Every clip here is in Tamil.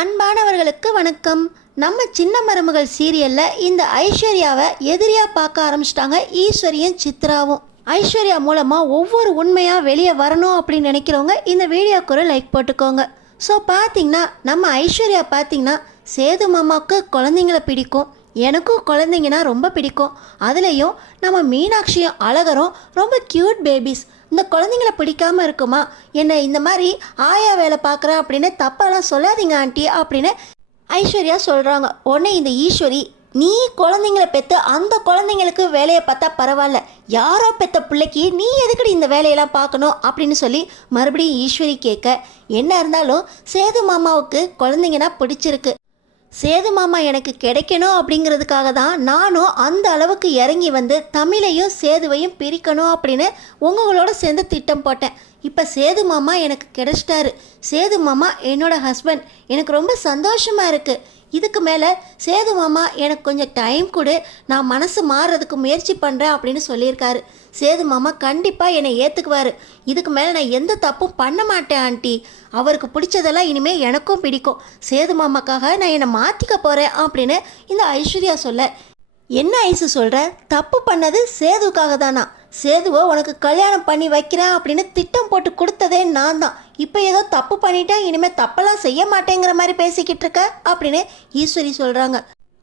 அன்பானவர்களுக்கு வணக்கம். நம்ம சின்ன மருமகள் சீரியல்ல இந்த ஐஸ்வர்யாவை எதிரியா பார்க்க ஆரம்பிச்சிட்டாங்க ஈஸ்வரியும் சித்ராவும். ஐஸ்வர்யா மூலமா ஒவ்வொரு உண்மையா வெளியே வரணும் அப்படின்னு நினைக்கிறவங்க இந்த வீடியோக்கு ஒரு லைக் போட்டுக்கோங்க. ஸோ பார்த்தீங்கன்னா நம்ம ஐஸ்வர்யா பார்த்தீங்கன்னா சேது மாமாவுக்கு குழந்தைங்கள பிடிக்கும், எனக்கும் குழந்தைங்கன்னா ரொம்ப பிடிக்கும். அதுலேயும் நம்ம மீனாட்சியும் அழகரும் ரொம்ப க்யூட் பேபிஸ். இந்த குழந்தைங்கள பிடிக்காம இருக்குமா என்ன? இந்த மாதிரி ஆயா வேலை பார்க்குறேன் அப்படின்னு தப்பாலாம் சொல்லாதீங்க ஆண்டி அப்படின்னு ஐஸ்வர்யா சொல்கிறாங்க. உடனே இந்த ஈஸ்வரி, நீ குழந்தைங்கள பெற்று அந்த குழந்தைங்களுக்கு வேலையை பார்த்தா பரவாயில்ல, யாரோ பெற்ற பிள்ளைக்கு நீ எதுக்கடி இந்த வேலையெல்லாம் பார்க்கணும் அப்படின்னு சொல்லி மறுபடியும் ஈஸ்வரி கேட்க, என்ன இருந்தாலும் சேது மாமாவுக்கு குழந்தைங்கன்னா பிடிச்சிருக்கு, சேது மாமா எனக்கு கிடைக்கணும் அப்படிங்கிறதுக்காக தான் நானும் அந்த அளவுக்கு இறங்கி வந்து தமிழையும் சேதுவையும் பிரிக்கணும் அப்படின்னு உங்களோட சேர்ந்து திட்டம் போட்டேன். இப்போ சேது மாமா எனக்கு கிடைச்சிட்டாரு, சேது மாமா என்னோட ஹஸ்பண்ட், எனக்கு ரொம்ப சந்தோஷமாக இருக்குது. இதுக்கு மேலே சேது மாமா எனக்கு கொஞ்சம் டைம் கொடு, நான் மனசு மாறுறதுக்கு முயற்சி பண்ணுறேன் அப்படின்னு சொல்லியிருக்காரு. சேது மாமா கண்டிப்பாக என்னை ஏற்றுக்குவார். இதுக்கு மேலே நான் எந்த தப்பும் பண்ண மாட்டேன் ஆண்டி, அவருக்கு பிடிச்சதெல்லாம் இனிமேல் எனக்கும் பிடிக்கும், சேது மாமாக்காக நான் என்னை மாற்றிக்க போகிறேன் அப்படின்னு இந்த ஐஸ்வர்யா சொல்ல, என்ன ஐசு சொல்கிற? தப்பு பண்ணது சேதுக்காக தானா? சேதுவை உனக்கு கல்யாணம் பண்ணி வைக்கிறேன் அப்படின்னு திட்டம் போட்டு கொடுத்ததே நான் தான். இப்போ ஏதோ தப்பு பண்ணிட்டேன், இனிமேல் தப்பெல்லாம் செய்ய மாட்டேங்கிற மாதிரி பேசிக்கிட்டு இருக்க அப்படின்னு ஈஸ்வரி சொல்கிறாங்க.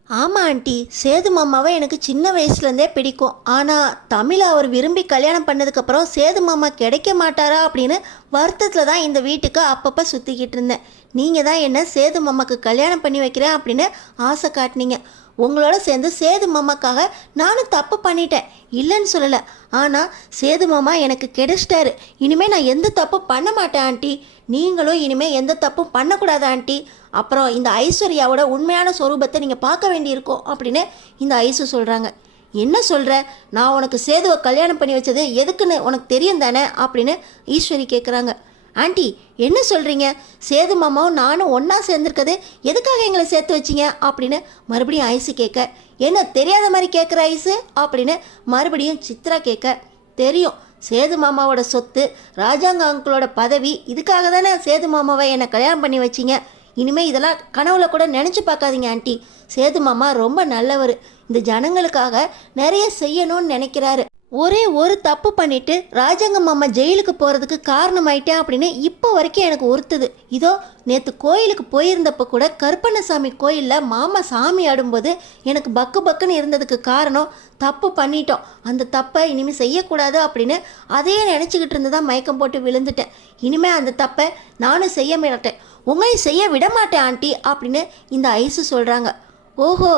ஆமாம் ஆண்டி, சேது மாமாவை எனக்கு சின்ன வயசுலேருந்தே பிடிக்கும். ஆனால் தமிழை அவர் விரும்பி கல்யாணம் பண்ணதுக்கப்புறம் சேது மாமா கிடைக்க மாட்டாரா அப்படின்னு வருத்தத்தில் தான் இந்த வீட்டுக்கு அப்பப்போ சுற்றிக்கிட்டு இருந்தேன். நீங்கள் தான் என்ன சேது மாமாவுக்கு கல்யாணம் பண்ணி வைக்கிறேன் அப்படின்னு ஆசை காட்டினீங்க. உங்களோட சேர்ந்து சேது மாமாக்காக நானும் தப்பு பண்ணிட்டேன், இல்லைன்னு சொல்லலை. ஆனால் சேது மாமா எனக்கு கிடைச்சிட்டாரு, இனிமேல் நான் எந்த தப்பும் பண்ண மாட்டேன் ஆண்டி, நீங்களும் இனிமேல் எந்த தப்பும் பண்ணக்கூடாது ஆண்டி. அப்புறம் இந்த ஐஸ்வர்யாவோட உண்மையான சொரூபத்தை நீங்கள் பார்க்க வேண்டியிருக்கோம் அப்படின்னு இந்த ஐசு சொல்கிறாங்க. என்ன சொல்கிற? நான் உனக்கு சேதுவை கல்யாணம் பண்ணி வச்சது எதுக்குன்னு உனக்கு தெரியும் தானே அப்படின்னு ஈஸ்வரி கேட்குறாங்க. ஆண்டி என்ன சொல்கிறீங்க? சேது மாமாவும் நானும் ஒன்றா சேர்ந்துருக்கது எதுக்காக எங்களை சேர்த்து வச்சிங்க அப்படின்னு மறுபடியும் ஐசு கேட்க, என்ன தெரியாத மாதிரி கேட்குற ஐசு அப்படின்னு மறுபடியும் சித்ரா கேட்க, தெரியும், சேது மாமாவோட சொத்து, ராஜாங்க அங்கிளோட பதவி, இதுக்காக தானே சேது மாமாவை என்னை கல்யாணம் பண்ணி வச்சிங்க. இனிமேல் இதெல்லாம் கனவுல கூட நினச்சி பார்க்காதீங்க ஆண்டி, சேது மாமா ரொம்ப நல்லவர், இந்த ஜனங்களுக்காக நிறைய செய்யணும்னு நினைக்கிறாரு. ஒரே ஒரு தப்பு பண்ணிட்டு ராஜாங்க மாமா ஜெயிலுக்கு போகிறதுக்கு காரணமாயிட்டேன் அப்படின்னு இப்போ வரைக்கும் எனக்கு உறுத்துது. இதோ நேற்று கோயிலுக்கு போயிருந்தப்போ கூட கருப்பண்ணசாமி கோயிலில் மாமா சாமி ஆடும்போது எனக்கு பக்கு பக்குன்னு இருந்ததுக்கு காரணம் தப்பு பண்ணிட்டோம், அந்த தப்பை இனிமேல் செய்யக்கூடாது அப்படின்னு அதையே நினச்சிக்கிட்டு இருந்து தான் மயக்கம் போட்டு விழுந்துட்டேன். இனிமேல் அந்த தப்பை நானும் செய்ய மாட்டேன், உங்களையும் செய்ய விட மாட்டேன் ஆண்டி அப்படின்னு இந்த ஐசு சொல்கிறாங்க. ஓஹோ,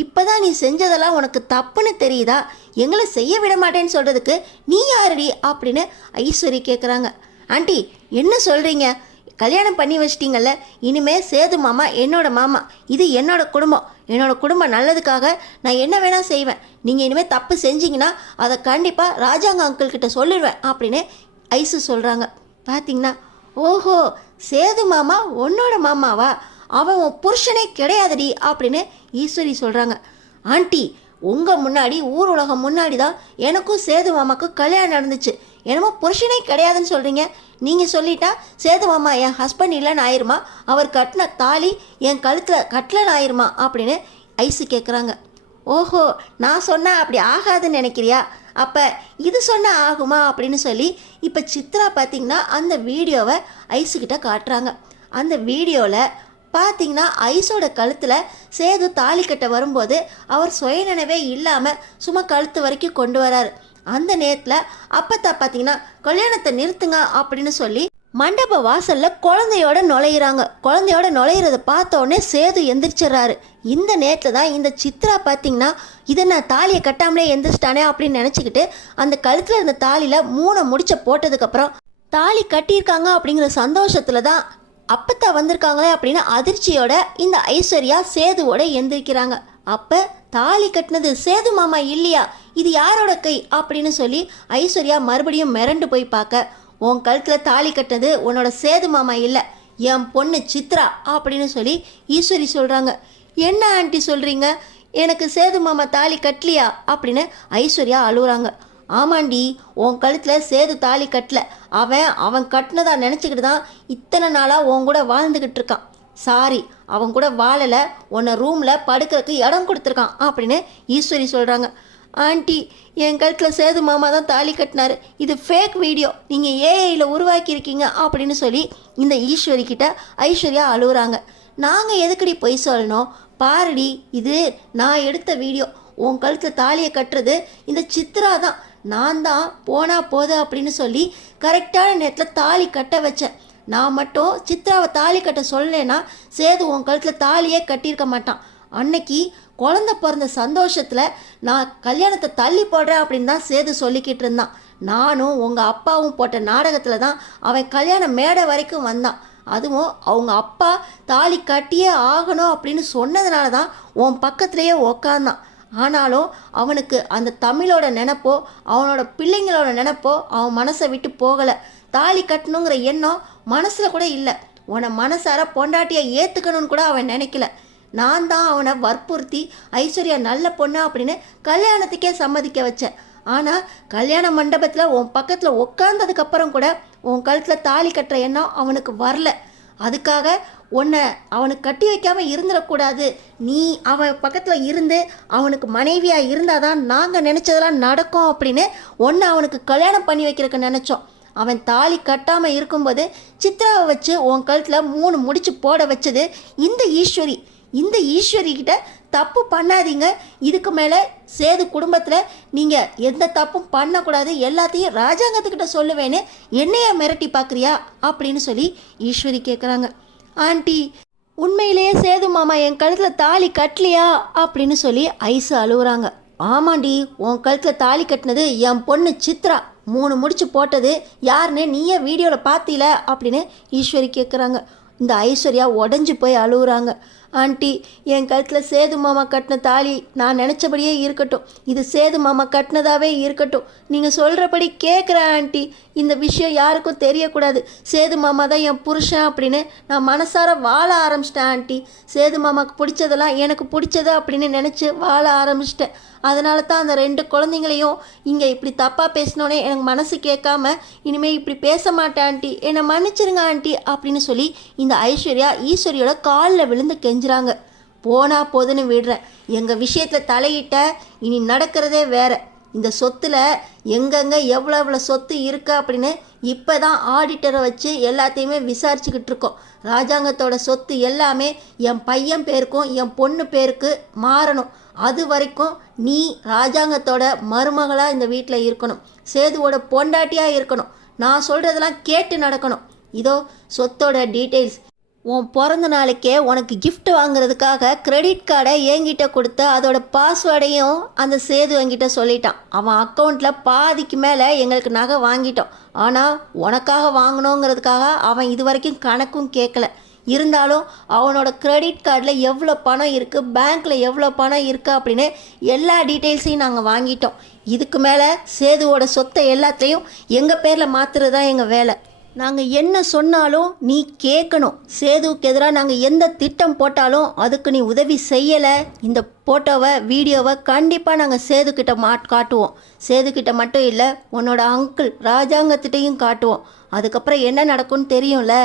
இப்போதான் நீ செஞ்சதெல்லாம் உனக்கு தப்புன்னு தெரியுதா? எங்களை செய்ய விட மாட்டேன்னு சொல்கிறதுக்கு நீ யாரடி அப்படின்னு ஐஸ்வரி கேட்குறாங்க. ஆண்டி என்ன சொல்கிறீங்க? கல்யாணம் பண்ணி வச்சிட்டிங்கல்ல, இனிமேல் சேது மாமா என்னோட மாமா, இது என்னோட குடும்பம், என்னோட குடும்பம் நல்லதுக்காக நான் என்ன வேணால் செய்வேன். நீங்கள் இனிமேல் தப்பு செஞ்சீங்கன்னா அதை கண்டிப்பாக ராஜாங்க அங்கிள்கிட்ட சொல்லிடுவேன் அப்படின்னு ஐசு சொல்கிறாங்க. பார்த்தீங்கன்னா, ஓஹோ, சேது மாமா உன்னோட மாமாவா? அவன் உன் புருஷனே கிடையாதுடி அப்படின்னு ஈஸ்வரி சொல்கிறாங்க. ஆண்டி உங்கள் முன்னாடி ஊர் உலகம் முன்னாடி தான் எனக்கும் சேது மாமாவுக்கும் கல்யாணம் நடந்துச்சு, என்னமோ புருஷனே கிடையாதுன்னு சொல்கிறீங்க. நீங்கள் சொல்லிட்டா சேது மாமா என் ஹஸ்பண்ட் இல்லைன்னு ஆயிருமா? அவர் கட்டின தாலி என் கழுத்தில் கட்டலன்னு ஆயிருமா அப்படின்னு ஐசு கேட்குறாங்க. ஓஹோ, நான் சொன்னால் அப்படி ஆகாதுன்னு நினைக்கிறியா? அப்போ இது சொன்னால் ஆகுமா அப்படின்னு சொல்லி இப்போ சித்ரா பார்த்திங்கன்னா அந்த வீடியோவை ஐசுக்கிட்ட காட்டுறாங்க. அந்த வீடியோவில் பார்த்தீங்கன்னா ஐஸோட கழுத்தில் சேது தாலி கட்ட வரும்போது அவர் சுயநினைவே இல்லாமல் சும்மா கழுத்து வரைக்கும் கொண்டு வராரு. அந்த நேரத்தில் அப்பத்தா பார்த்தீங்கன்னா கல்யாணத்தை நிறுத்துங்க அப்படின்னு சொல்லி மண்டப வாசலில் குழந்தையோட நுழையிறாங்க. குழந்தையோட நுழையிறத பார்த்தோடனே சேது எந்திரிச்சிட்றாரு. இந்த நேரத்தில் தான் இந்த சித்ரா பார்த்தீங்கன்னா இதை நான் தாலியை கட்டாமலே எந்திரிச்சிட்டானே அப்படின்னு நினச்சிக்கிட்டு அந்த கழுத்தில் இருந்த தாலியில் 3 முடிச்ச போட்டதுக்கப்புறம் தாலி கட்டியிருக்காங்க அப்படிங்கிற சந்தோஷத்தில் தான் அப்பத்தா வந்திருக்காங்களே அப்படின்னு அதிர்ச்சியோட இந்த ஐஸ்வர்யா சேதுவோட எந்திரிக்கிறாங்க. அப்போ தாலி கட்டினது சேது மாமா இல்லையா, இது யாரோட கை அப்படின்னு சொல்லி ஐஸ்வர்யா மறுபடியும் மிரண்டு போய் பார்க்க, உன் கழுத்தில் தாலி கட்டினது உன்னோட சேது மாமா இல்லை, என் பொண்ணு சித்ரா அப்படின்னு சொல்லி ஈஸ்வரி சொல்கிறாங்க. என்ன ஆண்டி சொல்கிறீங்க, எனக்கு சேது மாமா தாலி கட்டலையா அப்படின்னு ஐஸ்வர்யா அழுகுறாங்க. ஆமாண்டி, உன் கழுத்தில் சேது தாலி கட்டல, அவன் கட்டினதா நினச்சிக்கிட்டு தான் இத்தனை நாளாக உன் கூட வாழ்ந்துக்கிட்டு இருக்கான். சாரி, அவன் கூட வாழலை, உன்னை ரூமில் படுக்கிறதுக்கு இடம் கொடுத்துருக்கான் அப்படின்னு ஈஸ்வரி சொல்கிறாங்க. ஆண்டி, என் கழுத்தில் சேது மாமா தான் தாலி கட்டினாரு, இது ஃபேக் வீடியோ, நீங்கள் ஏஐயில் உருவாக்கியிருக்கீங்க அப்படின்னு சொல்லி இந்த ஈஸ்வரி கிட்ட ஐஸ்வர்யா அழுகுறாங்க. நாங்கள் எதுக்கடி பொய் சொல்லணும், பாருடி, இது நான் எடுத்த வீடியோ, உன் கழுத்தில் தாலியை கட்டுறது இந்த சித்ரா தான், நான் தான் போனா போது அப்படின்னு சொல்லி கரெக்டான நேரத்தில் தாலி கட்ட வச்சேன். நான் மட்டும் சித்ராவை தாலி கட்ட சொல்லலைன்னா சேது உன் கழுத்தில் தாலியே கட்டியிருக்க மாட்டான். அன்னைக்கு குழந்தை பிறந்த சந்தோஷத்தில் நான் கல்யாணத்தை தள்ளி போடுறேன் அப்படின்னு தான் சேது சொல்லிக்கிட்டு இருந்தான். நானும் உங்கள் அப்பாவும் போட்ட நாடகத்தில் தான் அவன் கல்யாண மேடை வரைக்கும் வந்தான். அதுவும் அவங்க அப்பா தாலி கட்டியே ஆகணும் அப்படின்னு சொன்னதுனால தான் உன் பக்கத்துலேயே உக்காந்தான். ஆனாலும் அவனுக்கு அந்த தமிழோட நினப்போ அவனோட பிள்ளைங்களோட நினப்போ அவன் மனசை விட்டு போகலை. தாலி கட்டணுங்கிற எண்ணம் மனசில் கூட இல்லை. உன்னை மனசார பொண்டாட்டியை ஏற்றுக்கணும்னு கூட அவன் நினைக்கல. நான் தான் அவனை வற்புறுத்தி ஐஸ்வர்யா நல்ல பொண்ணு அப்படின்னு கல்யாணத்துக்கே சம்மதிக்க வச்சேன். ஆனால் கல்யாண மண்டபத்தில் உன் பக்கத்தில் உட்காந்ததுக்கப்புறம் கூட உன் கழுத்தில் தாலி கட்டுற எண்ணம் அவனுக்கு வரல. அதுக்காக உன்னை அவனுக்கு கட்டி வைக்காமல் இருந்துடக்கூடாது, நீ அவன் பக்கத்தில் இருந்து அவனுக்கு மனைவியாக இருந்தால் தான் நாங்கள் நினச்சதெல்லாம் நடக்கும் அப்படின்னு ஒன்று அவனுக்கு கல்யாணம் பண்ணி வைக்கிறதுக்கு நினச்சோம். அவன் தாலி கட்டாமல் இருக்கும்போது சித்ராவை வச்சு உன் கழுத்தில் 3 முடிச்சு போட வச்சது இந்த ஈஸ்வரி. இந்த ஈஸ்வரிக்கிட்ட தப்பு பண்ணாதீங்க, இதுக்கு மேலே சேது குடும்பத்தில் நீங்கள் எந்த தப்பும் பண்ணக்கூடாது, எல்லாத்தையும் ராஜாங்கத்துக்கிட்ட சொல்லுவேன்னு என்னைய மிரட்டி பார்க்குறியா அப்படின்னு சொல்லி ஈஸ்வரி கேட்குறாங்க. ஆண்டி, உண்மையிலேயே சேது மாமா என் கழுத்தில் தாலி கட்டலையா அப்படின்னு சொல்லி ஐஸு அழுகுறாங்க. ஆமாண்டி, உன் கழுத்தில் தாலி கட்டினது என் பொண்ணு சித்ரா, 3 முடிச்சு போட்டது யாருன்னு நீயே வீடியோவில் பார்த்தீல அப்படின்னு ஈஸ்வரி கேட்குறாங்க. இந்த ஐஸ்வர்யா உடஞ்சி போய் அழுகுறாங்க. ஆண்டி, என் கழுத்தில் சேது மாமா கட்டின தாலி நான் நினச்சபடியே இருக்கட்டும், இது சேது மாமா கட்டினதாகவே இருக்கட்டும், நீங்கள் சொல்கிறபடி கேட்குறேன் ஆண்டி, இந்த விஷயம் யாருக்கும் தெரியக்கூடாது, சேது மாமா தான் என் புருஷன் அப்படின்னு நான் மனசார வாழ ஆரம்பிச்சிட்டேன் ஆண்டி. சேது மாமாவுக்கு பிடிச்சதெல்லாம் எனக்கு பிடிச்சது அப்படின்னு நினச்சி வாழ ஆரம்பிச்சிட்டேன். அதனால தான் அந்த 2 குழந்தைங்களையும் இங்கே இப்படி தப்பாக பேசினோன்னே எனக்கு மனசு கேட்காம இனிமேல் இப்படி பேச மாட்டேன் ஆண்டி, என்னை மன்னிச்சிருங்க ஆண்டி அப்படின்னு சொல்லி இந்த ஐஸ்வர்யா ஈஸ்வரியோட காலில் விழுந்து கெஞ்சுறாங்க. போனா போதுன்னு விடுறேன், எங்கள் விஷயத்தில் தலையிட்ட இனி நடக்கிறதே வேற. இந்த சொத்தில் எங்கெங்கே எவ்வளோ சொத்து இருக்கா அப்படின்னு இப்போ தான் ஆடிட்டரை வச்சு எல்லாத்தையுமே விசாரிச்சுக்கிட்டு இருக்கோம். ராஜாங்கத்தோட சொத்து எல்லாமே என் பையன் பேருக்கும் என் பொண்ணு பேருக்கு மாறணும். அது வரைக்கும் நீ ராஜாங்கத்தோட மருமகளாக இந்த வீட்டில் இருக்கணும், சேதுவோட பொண்டாட்டியாக இருக்கணும், நான் சொல்கிறதெல்லாம் கேட்டு நடக்கணும். இதோ சொத்தோட டீட்டெயில்ஸ், உன் பிறந்த நாளைக்கே உனக்கு கிஃப்ட் வாங்குறதுக்காக கிரெடிட் கார்டை என்கிட்ட கொடுத்து அதோட பாஸ்வேர்டையும் அந்த சேது என்கிட்ட சொல்லிட்டான். அவன் அக்கௌண்ட்டில் பாதிக்கு மேலே எங்களுக்கு நகை வாங்கிட்டோம். ஆனால் உனக்காக வாங்கணுங்கிறதுக்காக அவன் இது வரைக்கும் கணக்கும் கேட்கல. இருந்தாலும் அவனோட கிரெடிட் கார்டில் எவ்வளோ பணம் இருக்குது, பேங்க்கில் எவ்வளோ பணம் இருக்குது அப்படின்னு எல்லா டீட்டெயில்ஸையும் நாங்கள் வாங்கிட்டோம். இதுக்கு மேலே சேதுவோட சொத்தை எல்லாத்தையும் எங்கள் பேரில் மாற்றுறது தான் எங்கள் வேலை. நாங்கள் என்ன சொன்னாலும் நீ கேட்கணும். சேதுவுக்கு எதிராக நாங்கள் எந்த திட்டம் போட்டாலும் அதுக்கு நீ உதவி செய்யலை. இந்த ஃபோட்டோவை வீடியோவை கண்டிப்பாக நாங்கள் சேதுக்கிட்ட காட்டுவோம். சேதுக்கிட்ட மட்டும் இல்லை, உன்னோட அங்கிள் ராஜாங்கத்திட்டையும் காட்டுவோம். அதுக்கப்புறம் என்ன நடக்கும்னு தெரியும்ல.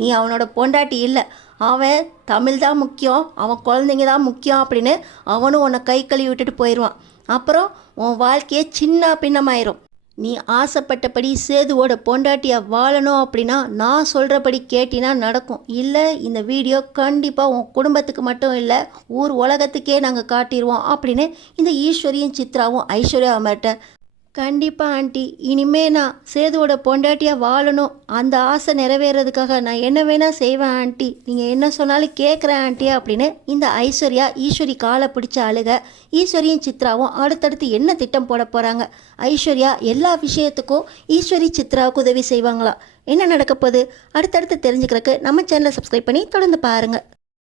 நீ அவனோட பொண்டாட்டி இல்லை, அவன் தமிழ் தான் முக்கியம், அவன் குழந்தைங்க தான் முக்கியம் அப்படின்னு அவனும் உன்னை கை கழுவி விட்டுட்டு போயிடுவான். அப்புறம் உன் வாழ்க்கையே சின்ன பின்னமாயிரும். நீ ஆசைப்பட்டபடி சேதுவோட பொண்டாட்டியாக வாழணும் அப்படின்னா நான் சொல்கிறபடி கேட்டினா நடக்கும். இல்லை, இந்த வீடியோ கண்டிப்பாக உன் குடும்பத்துக்கு மட்டும் இல்லை ஊர் உலகத்துக்கே நாங்கள் காட்டிடுவோம் அப்படின்னு இந்த ஈஸ்வரியும் சித்ராவும் ஐஸ்வர்யா அம்மாட்ட. கண்டிப்பாக ஆண்டி, இனிமே நான் சேதுவோட பொண்டாட்டியாக வாழணும், அந்த ஆசை நிறைவேறதுக்காக நான் என்ன வேணால் செய்வேன் ஆண்டி, நீங்கள் என்ன சொன்னாலும் கேட்குறேன் ஆண்டி அப்படின்னு இந்த ஐஸ்வர்யா ஈஸ்வரி காலை பிடிச்ச அழுக. ஈஸ்வரியும் சித்ராவும் அடுத்தடுத்து என்ன திட்டம் போட போகிறாங்க, ஐஸ்வர்யா எல்லா விஷயத்துக்கும் ஈஸ்வரி சித்ராவுக்கு உதவி செய்வாங்களா, என்ன நடக்க போகுது அடுத்தடுத்து தெரிஞ்சுக்கிறதுக்கு நம்ம சேனலை சப்ஸ்கிரைப் பண்ணி தொடர்ந்து பாருங்கள்.